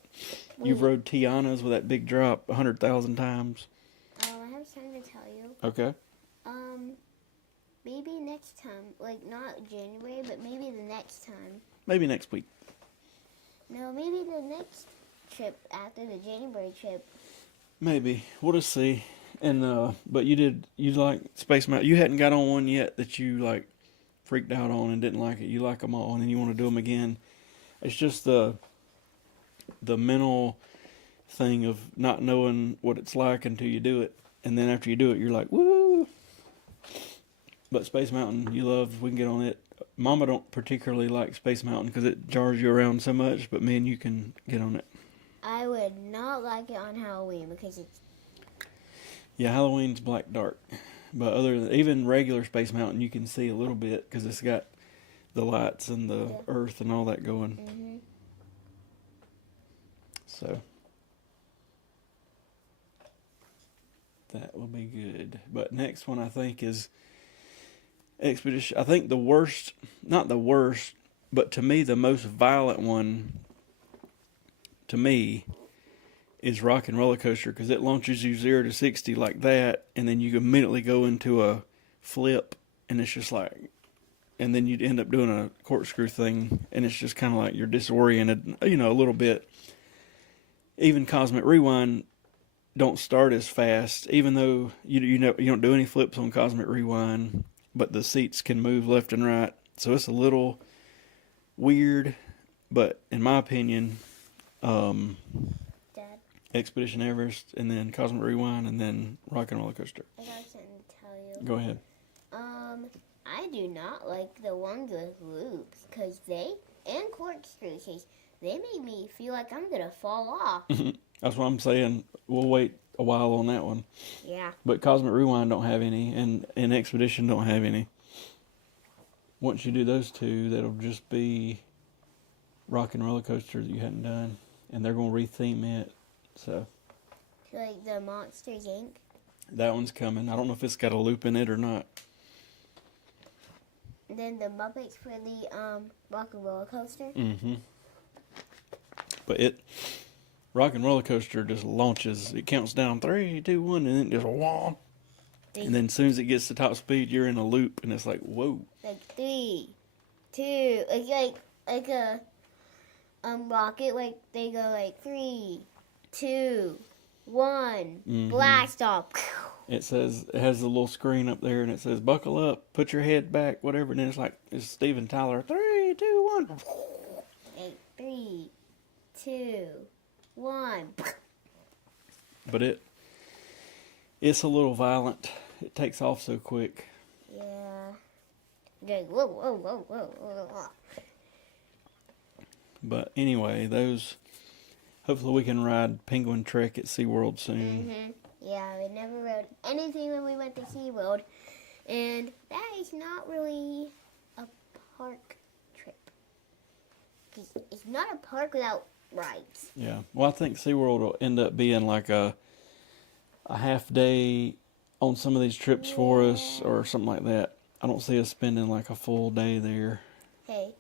You've rode Tiana's with that big drop 100,000 times. I have something to tell you. Okay. Maybe next time, like not January, but maybe the next time. Maybe next week. No, maybe the next trip after the January trip. Maybe. We'll just see. And but you like Space Mountain. You hadn't got on one yet that you like freaked out on and didn't like it. You like them all and then you want to do them again. It's just the mental thing of not knowing what it's like until you do it. And then after you do it, you're like, woo! But Space Mountain, you love, we can get on it. Mama don't particularly like Space Mountain because it jars you around so much, but me and you can get on it. I would not like it on Halloween because it's... Yeah, Halloween's black dark. But other than, even regular Space Mountain, you can see a little bit because it's got the lights and the earth and all that going. Mm-hmm. So that will be good. But next one I think is Expedition. I think the worst, not the worst, but to me the most violent one to me is Rock and Roller Coaster because it launches you 0 to 60 like that, and then you immediately go into a flip, and it's just like, and then you'd end up doing a corkscrew thing, and it's just kind of like you're disoriented, you know, a little bit. Even Cosmic Rewind don't start as fast, even though you don't do any flips on Cosmic Rewind, but the seats can move left and right, so it's a little weird. But in my opinion, Dad. Expedition Everest, and then Cosmic Rewind, and then Rock and Roller Coaster. I got something to tell you. Go ahead. I do not like the ones with loops, because and corkscrews, they make me feel like I'm going to fall off. That's what I'm saying. We'll wait a while on that one. Yeah. But Cosmic Rewind don't have any, and Expedition don't have any. Once you do those two, that'll just be Rock and Roller Coaster that you hadn't done, and they're going to retheme it. So Like the Monsters, Inc. that one's coming. I don't know if it's got a loop in it or not. And then the Muppets for the Rock and Roller Coaster. Mm-hmm. But Rock and Roller Coaster just launches. It counts down 3, 2, 1, and then it just wah. And then as soon as it gets to top speed, you're in a loop, and it's like, whoa. Like 3, 2, like a rocket. Like they go like 3, 2, 1, blast off. It says, it has a little screen up there, and it says, buckle up, put your head back, whatever. And then it's like, it's Steven Tyler, 3, 2, 1. Like 3, 2, 1. But it's a little violent. It takes off so quick. Yeah. Like, whoa, whoa, whoa, whoa, whoa, whoa. But anyway, those. Hopefully we can ride Penguin Trek at SeaWorld soon. Yeah, we never rode anything when we went to SeaWorld. And that is not really a park trip. It's not a park without rides. Yeah. Well, I think SeaWorld will end up being like a half day on some of these trips for us or something like that. I don't see us spending like a full day there. Hey,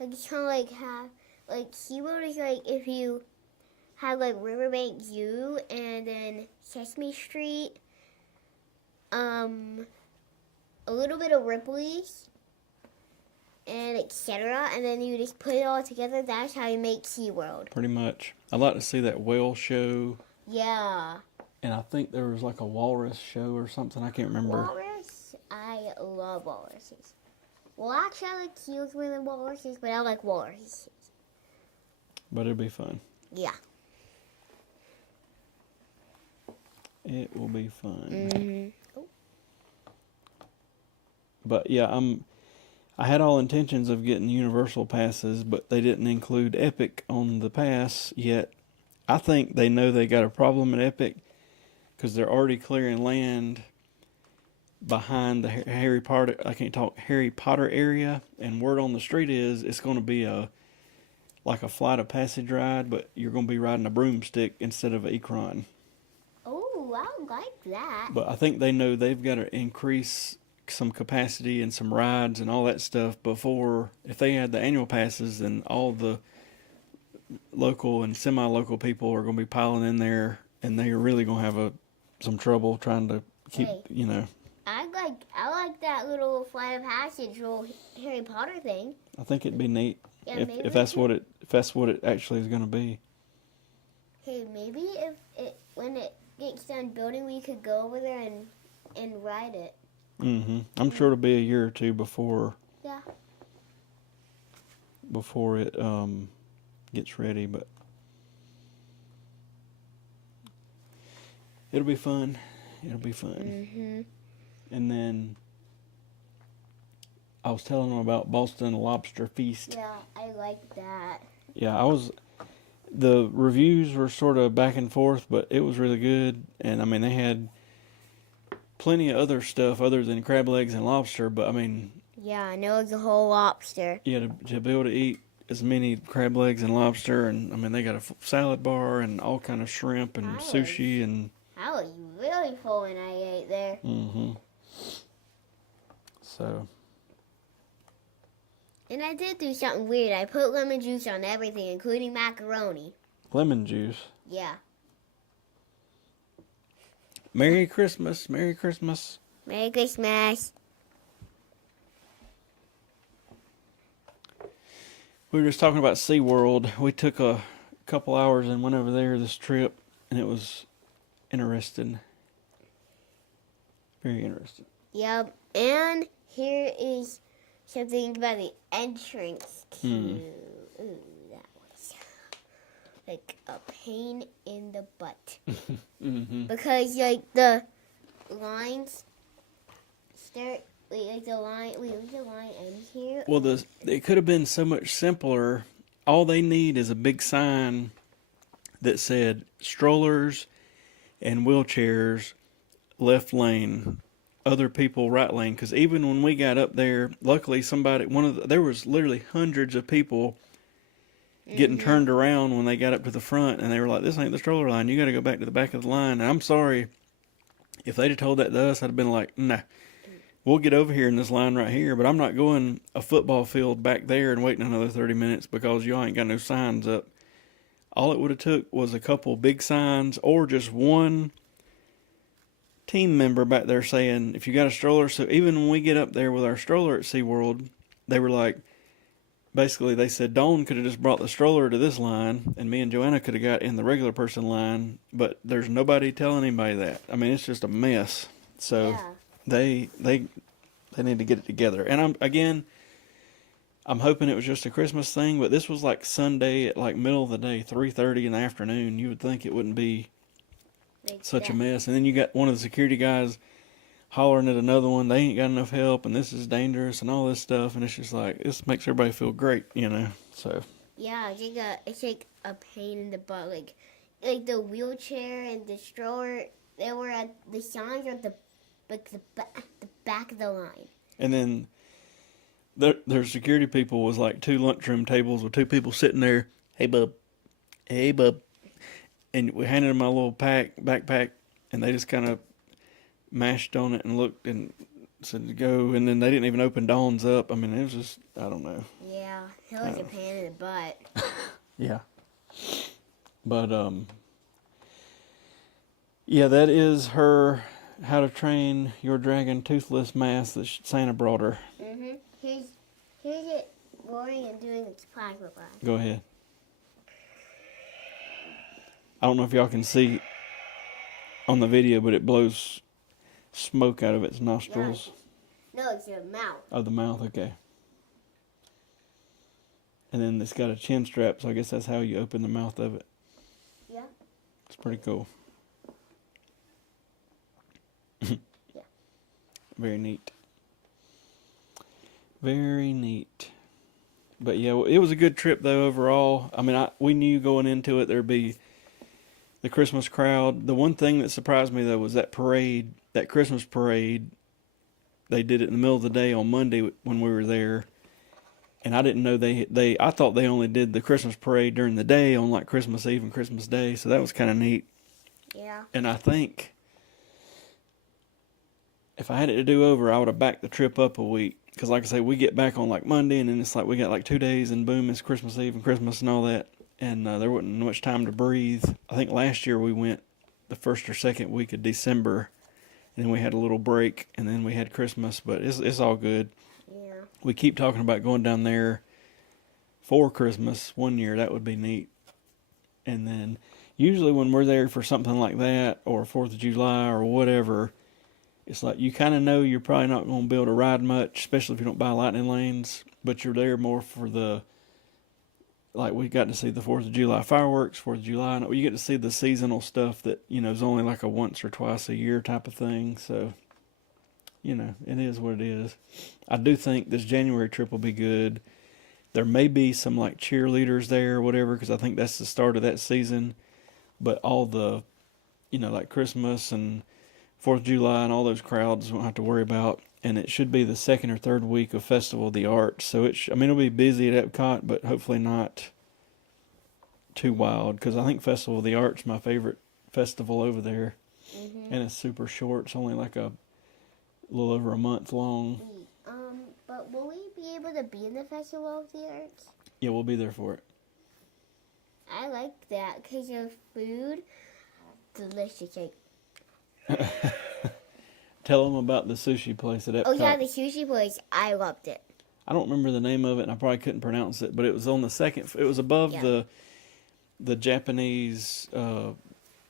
like it's kind of like like SeaWorld is like if you have like Riverbank Zoo and then Sesame Street, a little bit of Ripley's, and etc. And then you just put it all together. That's how you make SeaWorld. Pretty much. I'd like to see that whale show. Yeah. And I think there was like a walrus show or something. I can't remember. Walrus? I love walruses. Well, actually, I like seals more than walruses, but I like walruses. But it'll be fun. Yeah. It will be fun. Mm-hmm. Oh. But yeah, I had all intentions of getting Universal passes, but they didn't include Epic on the pass yet. I think they know they got a problem at Epic because they're already clearing land behind the Harry Potter area, and word on the street is it's going to be like a flight of passage ride, but you're going to be riding a broomstick instead of an Ecron. Oh, I like that. But I think they know they've got to increase some capacity and some rides and all that stuff before, if they had the annual passes, then all the local and semi-local people are going to be piling in there, and they're really going to have some trouble trying to keep, I like that little flight of passage, little Harry Potter thing. I think it'd be neat Yeah, if that's what it actually is going to be. Hey, maybe when it gets done building, we could go over there and ride it. I'm sure it'll be a year or two before. Yeah. Before it gets ready, but it'll be fun. It'll be fun. And then I was telling them about Boston Lobster Feast. Yeah, I like that. Yeah, the reviews were sort of back and forth, but it was really good. And I mean, they had plenty of other stuff other than crab legs and lobster, but I mean... Yeah, I know it's a whole lobster. Yeah, to be able to eat as many crab legs and lobster, and I mean, they got a salad bar and all kind of shrimp and sushi and... I was really full when I ate there. So... And I did do something weird. I put lemon juice on everything, including macaroni. Lemon juice? Yeah. Merry Christmas. Merry Christmas. Merry Christmas. We were just talking about SeaWorld. We took a couple hours and went over there this trip, and it was interesting. Very interesting. Yep. And here is something about the entrance to... Ooh, that was like a pain in the butt. Because, like, the lines start... Wait, the line ends here? Well, it could have been so much simpler. All they need is a big sign that said strollers and wheelchairs left lane, other people right lane. Because even when we got up there, luckily there was literally hundreds of people getting turned around when they got up to the front, and they were like, "This ain't the stroller line. You got to go back to the back of the line." And I'm sorry, if they'd have told that to us, I'd have been like, "Nah, we'll get over here in this line right here, but I'm not going a football field back there and waiting another 30 minutes because y'all ain't got no signs up." All it would have took was a couple big signs or just one team member back there saying, if you got a stroller. So even when we get up there with our stroller at SeaWorld, they were like, basically they said Dawn could have just brought the stroller to this line and me and Joanna could have got in the regular person line, but there's nobody telling anybody that. I mean, it's just a mess. So Yeah. They need to get it together. And I'm hoping it was just a Christmas thing, but this was like Sunday at like middle of the day, 3:30 in the afternoon. You would think it wouldn't be such a mess. And then you got one of the security guys hollering at another one. They ain't got enough help, and this is dangerous, and all this stuff. And it's just like, this makes everybody feel great, you know. So Yeah, it's like a pain in the butt. Like the wheelchair and the stroller, they were at the signs were at the back of the line. and then their security people was like 2 lunchroom tables with 2 people sitting there. Hey bub, hey bub, and we handed them my little backpack, and they just kind of mashed on it and looked and said to go, and then they didn't even open Dawn's up. I mean, it was just, I don't know. Yeah, it was a pain in the butt. Yeah. But, yeah, that is her How to Train Your Dragon Toothless mask that Santa brought her. Mm-hmm. Here's it roaring and doing its plasma. Go ahead. I don't know if y'all can see on the video, but it blows smoke out of its nostrils. No, it's your mouth. Oh, the mouth, okay. And then it's got a chin strap, so I guess that's how you open the mouth of it. Yeah. It's pretty cool. Yeah. Very neat. Very neat. But yeah, it was a good trip though overall. I mean, we knew going into it there'd be the Christmas crowd. The one thing that surprised me though was that parade, that Christmas parade. They did it in the middle of the day on Monday when we were there. And I didn't know I thought they only did the Christmas parade during the day on like Christmas Eve and Christmas Day. So that was kind of neat. Yeah. And I think if I had it to do over, I would have backed the trip up a week. Because like I say, we get back on like Monday, and then it's like we got like 2 days, and boom, it's Christmas Eve and Christmas and all that. And there wasn't much time to breathe. I think last year we went the first or second week of December, and then we had a little break, and then we had Christmas. But it's all good. Yeah. We keep talking about going down there for Christmas one year. That would be neat. And then usually when we're there for something like that, or 4th of July or whatever, it's like you kind of know you're probably not going to be able to ride much, especially if you don't buy lightning lanes, but you're there more for like we got to see the 4th of July fireworks, 4th of July, and you get to see the seasonal stuff that, you know, is only like a once or twice a year type of thing. So, you know, it is what it is. I do think this January trip will be good. There may be some like cheerleaders there or whatever, because I think that's the start of that season. But all the, you know, like Christmas and 4th of July and all those crowds we won't have to worry about. And it should be the 2nd or 3rd week of Festival of the Arts. So it'll be busy at Epcot, but hopefully not too wild. Because I think Festival of the Arts is my favorite festival over there. Mm-hmm. And it's super short. It's only like a little over a month long. But will we be able to be in the Festival of the Arts? Yeah, we'll be there for it. I like that because of food. Delicious. Like, Tell them about the sushi place at Epcot. oh yeah, the sushi place. I loved it. I don't remember the name of it, and I probably couldn't pronounce it, but it was on the second. It was above the Japanese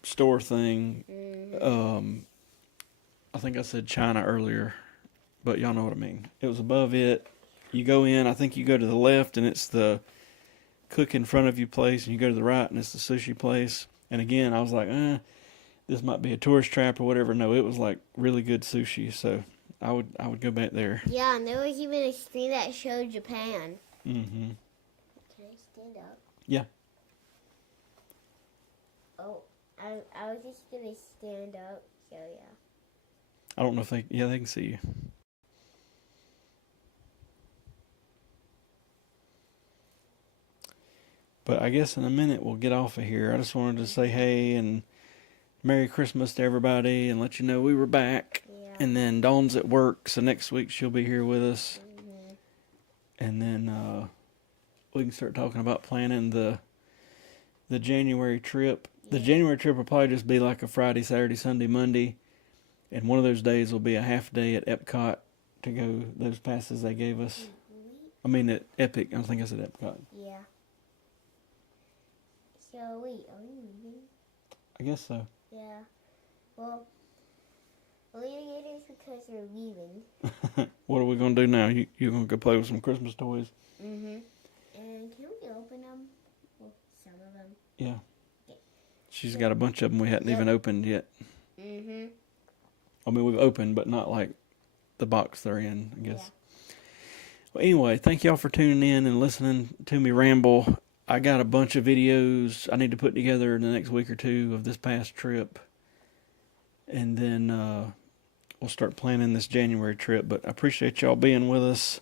store thing. Mm-hmm. I think I said China earlier, but y'all know what I mean. It was above it. You go in. I think you go to the left, and it's the cook in front of you place, and you go to the right, and it's the sushi place. And again, I was like, this might be a tourist trap or whatever. No, it was like really good sushi, so I would go back there. Yeah, and there was even a screen that showed Japan. Mm-hmm. Can I stand up? Yeah. Oh, I was just gonna stand up. So yeah. I don't know if they can see you. But I guess in a minute we'll get off of here. I just wanted to say hey and Merry Christmas to everybody and let you know we were back. Yeah. And then Dawn's at work, so next week she'll be here with us. Mm-hmm. And then we can start talking about planning the January trip. Yeah. The January trip will probably just be like a Friday, Saturday, Sunday, Monday. And one of those days will be a half day at Epcot to go those passes they gave us. Mm-hmm. I mean at Epic. I think I said Epcot. Yeah. So wait, are we leaving? I guess so. Yeah. Well, we're leaving it because we're leaving. What are we going to do now? You going to go play with some Christmas toys? Mm-hmm. And can we open them? Well, some of them. Yeah. She's got a bunch of them we hadn't even opened yet. Mm-hmm. I mean, we've opened, but not like the box they're in, I guess. Yeah. Well, anyway, thank y'all for tuning in and listening to me ramble. I got a bunch of videos I need to put together in the next week or two of this past trip. And then we'll start planning this January trip. But I appreciate y'all being with us.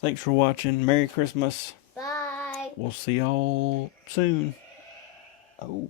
Thanks for watching. Merry Christmas. Bye. We'll see y'all soon. Oh.